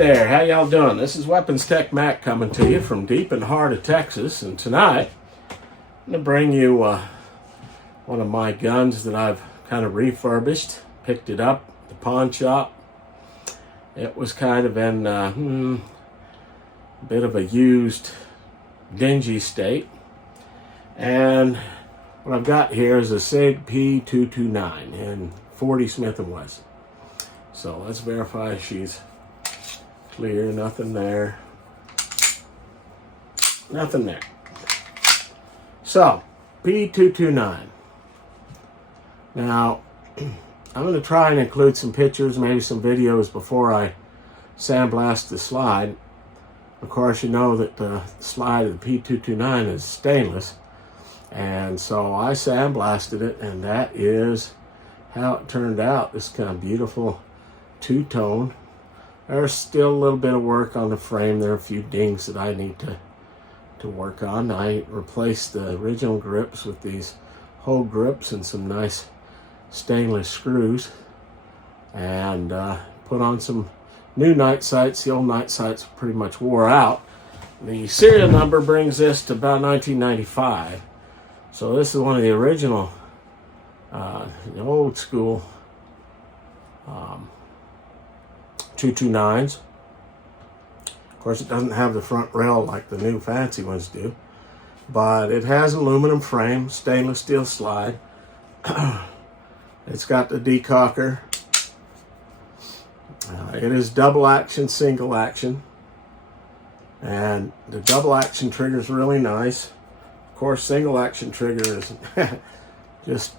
there, how y'all doing? This is Weapons Tech Mac coming to you from deep in the heart of Texas, and tonight I'm going to bring you one of my guns that I've kind of refurbished. Picked it up at the pawn shop. It was kind of in a bit of a used, dingy state, and what I've got here is a Sig P229 in 40 Smith & Wesson. So let's verify she's clear, nothing there. Nothing there. So, P229. Now, I'm going to try and include some pictures, maybe some videos before I sandblast the slide. Of course, you know that the slide of the P229 is stainless. And so I sandblasted it, and that is how it turned out. This kind of beautiful two-tone. There's still a little bit of work on the frame. There are a few dings that I need to work on. I replaced the original grips with these whole grips and some nice stainless screws, and put on some new night sights. The old night sights pretty much wore out. The serial number brings this to about 1995. So this is one of the original, the old school 229s. Of course, it doesn't have the front rail like the new fancy ones do, but it has an aluminum frame, stainless steel slide. It's got the decocker. It is double action, single action, and the double action trigger is really nice. Of course, single action trigger is just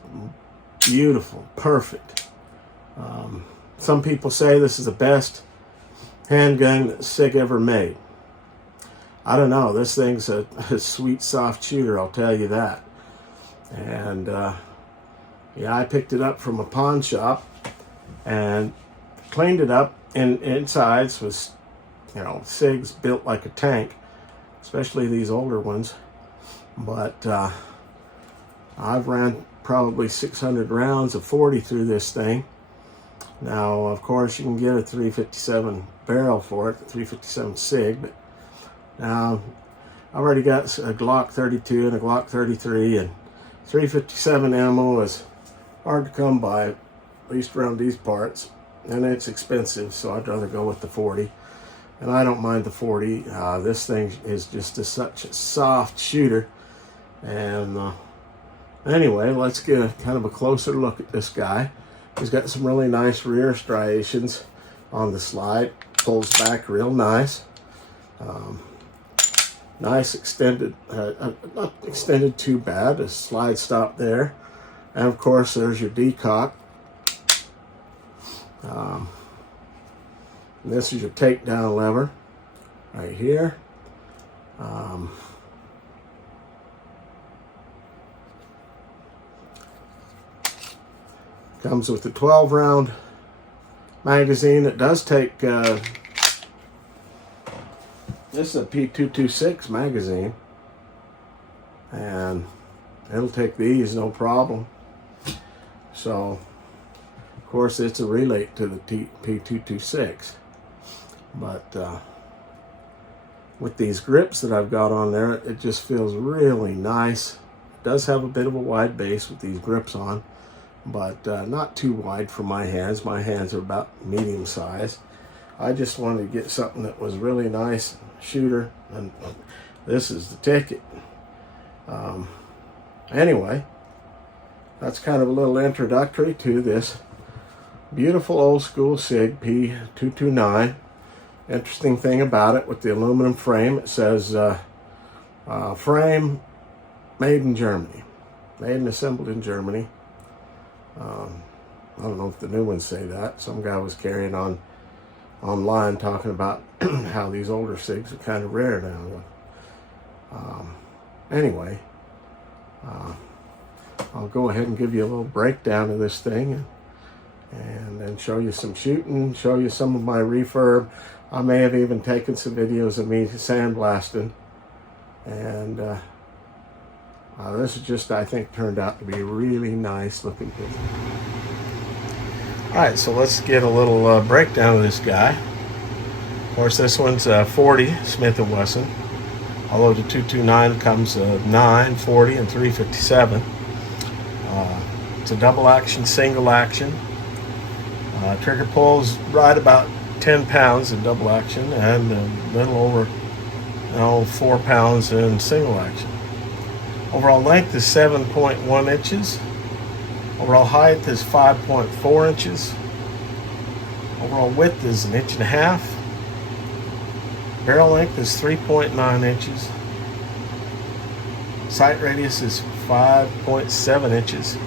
beautiful, perfect. Some people say this is the best handgun that Sig ever made. I don't know. This thing's a sweet, soft shooter, I'll tell you that. And yeah, I picked it up from a pawn shop and cleaned it up. And insides was, you know, Sig's built like a tank, especially these older ones. But I've ran probably 600 rounds of 40 through this thing. Now, of course, you can get a 357 barrel for it, 357 Sig, but now I've already got a Glock 32 and a Glock 33, and 357 ammo is hard to come by, at least around these parts, and it's expensive, so I'd rather go with the 40. And I don't mind the 40. This thing is just such a soft shooter. And anyway, let's get a kind of a closer look at this guy. He's got some really nice rear striations on the slide. Pulls back real nice. Nice extended, not extended too bad. A slide stop there. And of course, there's your decock. This is your takedown lever right here. Comes with a 12-round magazine. It does take, this is a P226 magazine, and it'll take these no problem. So, of course, it's a relate to the P226, but with these grips that I've got on there, it just feels really nice. It does have a bit of a wide base with these grips on, but not too wide for my hands. My hands are about medium size. I just wanted to get something that was really nice shooter, and this is the ticket. Anyway, that's kind of a little introductory to this beautiful old school Sig P229. Interesting thing about it, with the aluminum frame, it says frame made in Germany, made and assembled in Germany. I don't know if the new ones say that. Some guy was carrying on online talking about how these older Sigs are kind of rare now. Anyway, I'll go ahead and give you a little breakdown of this thing, and then show you some shooting, show you some of my refurb. I may have even taken some videos of me sandblasting, and this is just, I think, turned out to be a really nice looking pistol. Alright, so let's get a little breakdown of this guy. Of course, this one's 40 Smith & Wesson, although the 229 comes 9, 40, and 357. It's a double action, single action. Trigger pulls right about 10 pounds in double action and a little over 4 pounds in single action. Overall length is 7.1 inches. Overall height is 5.4 inches. Overall width is 1.5 inches. Barrel length is 3.9 inches. Sight radius is 5.7 inches.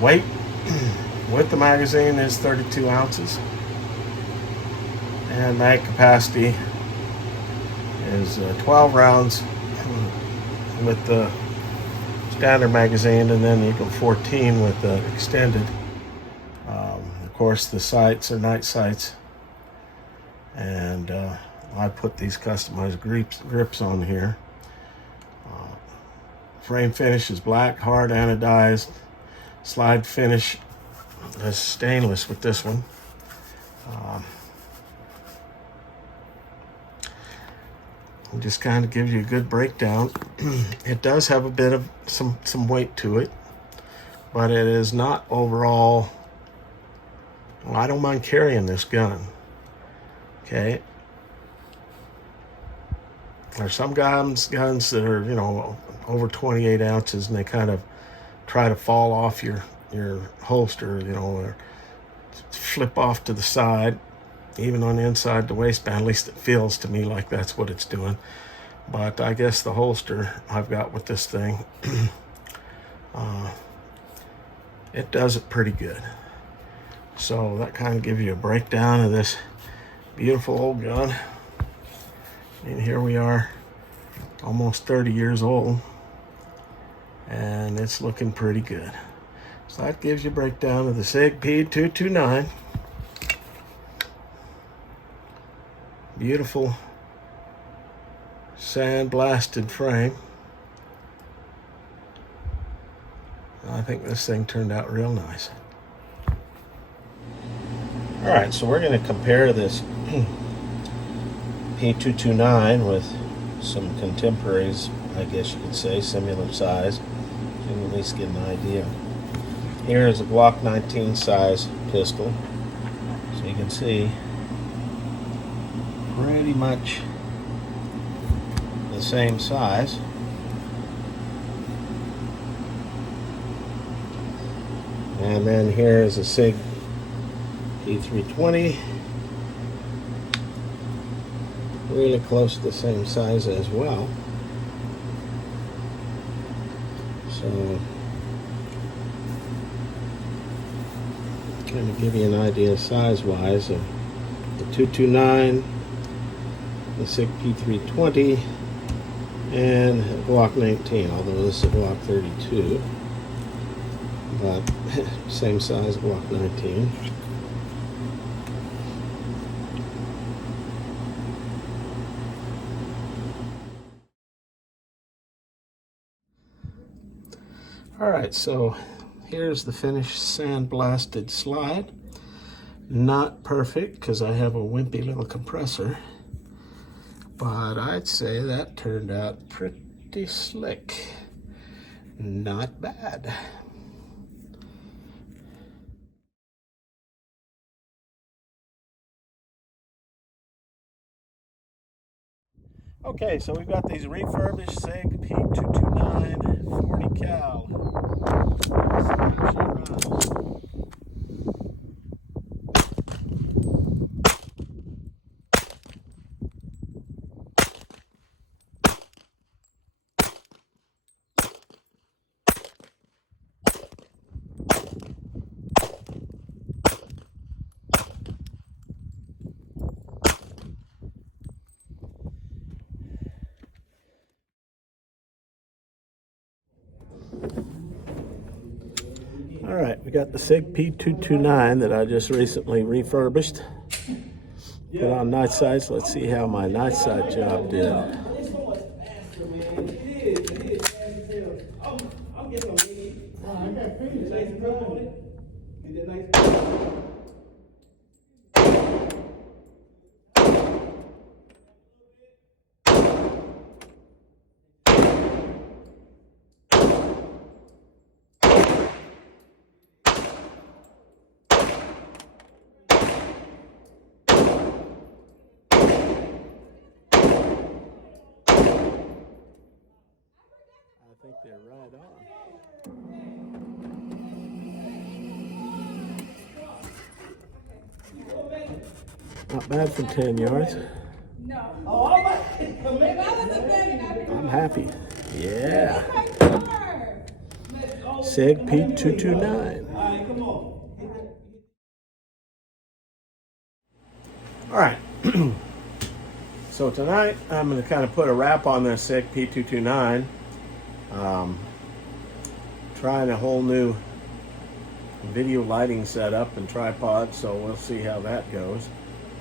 Weight with the magazine is 32 ounces. And mag capacity is 12 rounds with the standard magazine, and then you go 14 with the extended. Of course, the sights are night sights, and I put these customized grips on here. Frame finish is black, hard anodized. Slide finish is stainless with this one. Just kind of gives you a good breakdown. It does have a bit of some weight to it, but it is not overall. Well, I don't mind carrying this gun. Okay. There's some guns that are, over 28 ounces, and they kind of try to fall off your holster, or flip off to the side, even on the inside the waistband. At least it feels to me like that's what it's doing. But I guess the holster I've got with this thing, it does it pretty good. So that kind of gives you a breakdown of this beautiful old gun. And here we are, almost 30 years old, and it's looking pretty good. So that gives you a breakdown of the Sig P229. Beautiful sandblasted frame. I think this thing turned out real nice. All right, so we're going to compare this P229 with some contemporaries, I guess you could say, similar size. You can at least get an idea. Here is a Glock 19 size pistol. So you can see pretty much the same size. And then here is a Sig P229, really close to the same size as well. So, kind of give you an idea size-wise of the 229, the Sig P229, and Glock 19, although this is a Glock 32, but same size Glock 19. Alright, so here's the finished sandblasted slide. Not perfect because I have a wimpy little compressor, but I'd say that turned out pretty slick. Not bad. Okay, so we've got these refurbished Sig P229 40 cal. All right, we got the Sig P229 that I just recently refurbished. Put on night sides. Let's see how my night side job did. think they're right on. Not bad for 10 yards. I'm happy. Yeah. Sig P229. All right. So tonight I'm going to kind of put a wrap on this Sig P229. Trying a whole new video lighting setup and tripod, so we'll see how that goes.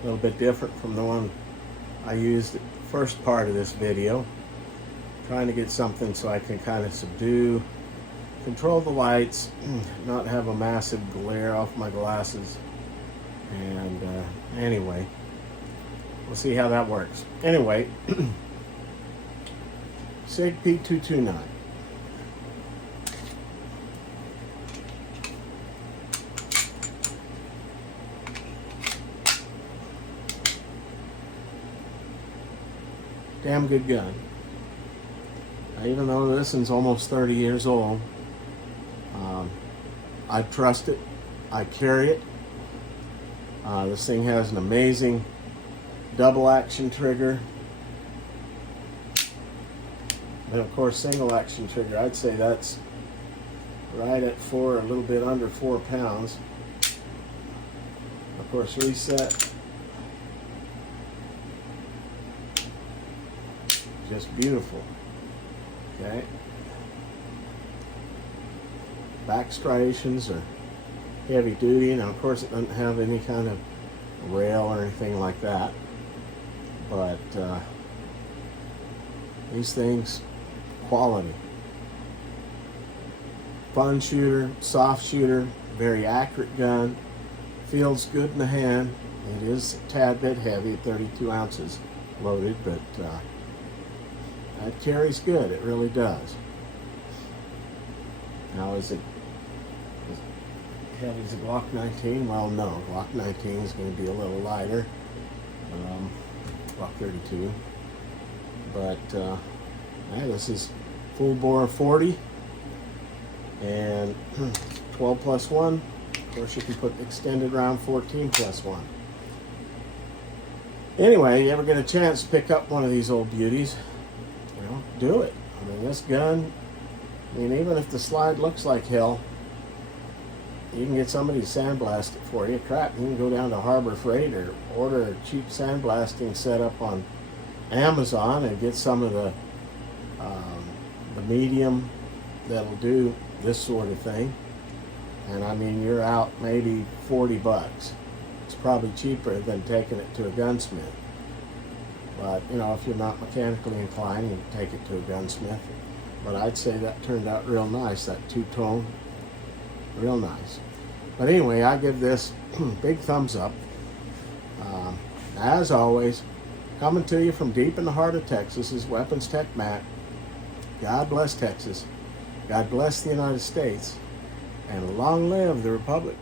A little bit different from the one I used at the first part of this video. Trying to get something so I can kind of control the lights, not have a massive glare off my glasses. And anyway, we'll see how that works. Anyway, Sig P229. Damn good gun. Even though this one's almost 30 years old, I trust it. I carry it. This thing has an amazing double action trigger. And of course, single action trigger. I'd say that's right at a little bit under 4 pounds. Of course, reset. Just beautiful. Okay. Back striations are heavy duty. Now, of course, it doesn't have any kind of rail or anything like that. But these things, quality. Fun shooter, soft shooter, very accurate gun. Feels good in the hand. It is a tad bit heavy, 32 ounces loaded, but it carries good, it really does. Now, is it as heavy as a Glock 19? Well, no. Glock 19 is going to be a little lighter. Glock 32. But, yeah, this is full bore 40. And 12 plus 1. Of course, you can put the extended round 14 plus 1. Anyway, you ever get a chance to pick up one of these old beauties, do it. I mean, this gun, even if the slide looks like hell, you can get somebody to sandblast it for you. Crap, you can go down to Harbor Freight or order a cheap sandblasting setup on Amazon and get some of the medium that'll do this sort of thing. And I mean, you're out maybe 40 bucks. It's probably cheaper than taking it to a gunsmith. But, if you're not mechanically inclined, you can take it to a gunsmith. But I'd say that turned out real nice, that two-tone, real nice. But anyway, I give this big thumbs up. As always, coming to you from deep in the heart of Texas is Weapons Tech Matt. God bless Texas. God bless the United States. And long live the Republic.